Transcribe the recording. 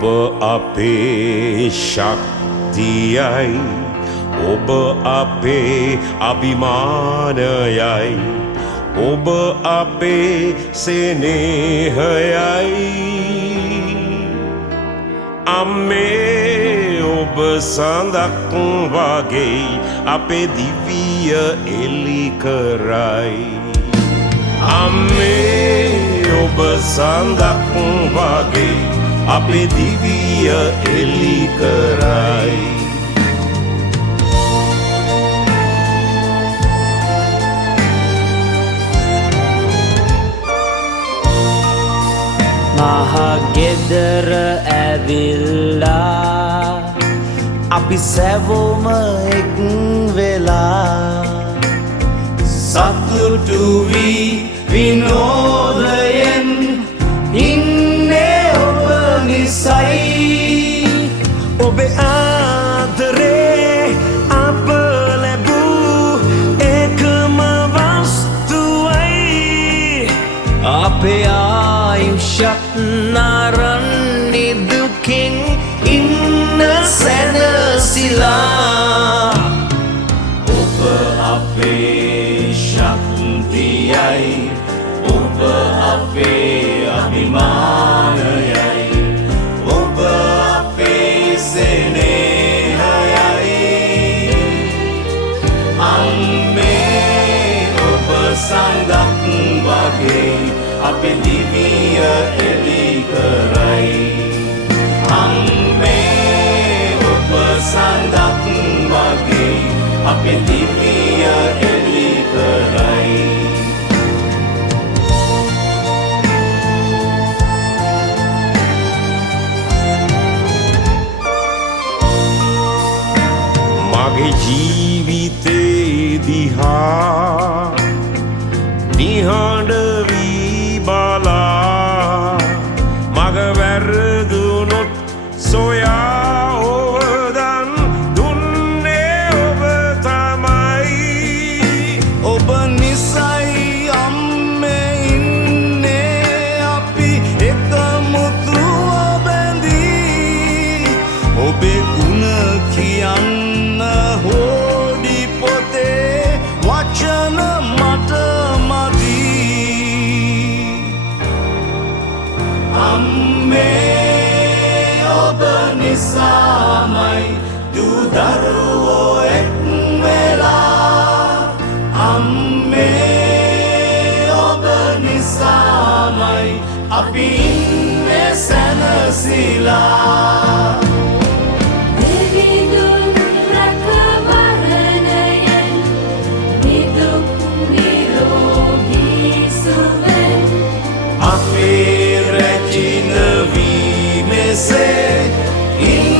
ඔබ අපේ ශක්තියයි ඔබ අපේ අභිමානයයි ඔබ අපේ සෙනෙහයයි අම්මේ ඔබ සඳක් වගේ අපේ දිවිය එලි කරයි අම්මේ ඔබ සඳක් වගේ අපේ දිවිය එලි කරයි මහගෙදර ඇවිල්ලා අපි සැවොම එක් වෙලා සතුටු වී විනෝදයෙන් ඉන්නේ ඔබ නිසයි ඔබේ ආදරේ අප ලැබූ එකම වස්තුවයි අපේ ආයුෂත් නරන්නි දුකින් ඉන්න සැනසිලා ඔබ අපේ ශක්තියයි ඔබ අපේ අභිමානයයි ඔබ අපේ සෙනෙහයයි අම්මේ ඔබ සඳක් වගේ අපේ දිවිය එලි කරයි අම්මේ ඔබ සඳක් වගේ අපේ දිවිය එලි කරයි මගේ ජීවිතේ දිහා නිහඬ වී බලා මග වැරදුනොත් සොයා ඔවදන් දුන්නේ ඔබ තමයි ඔබ නිසයි අම්මේ ඉන්නේ අපි එකමුතුව බැඳී ඔබේ ගුණ කියන්න හෝඩි පොතේ වචන මට අම්මේ ඔබ නිසාමයි දූ දරුවෝ එක් වෙලා අම්මේ ඔබ නිසාමයි අපි ඉන්නේ සැනසිලා in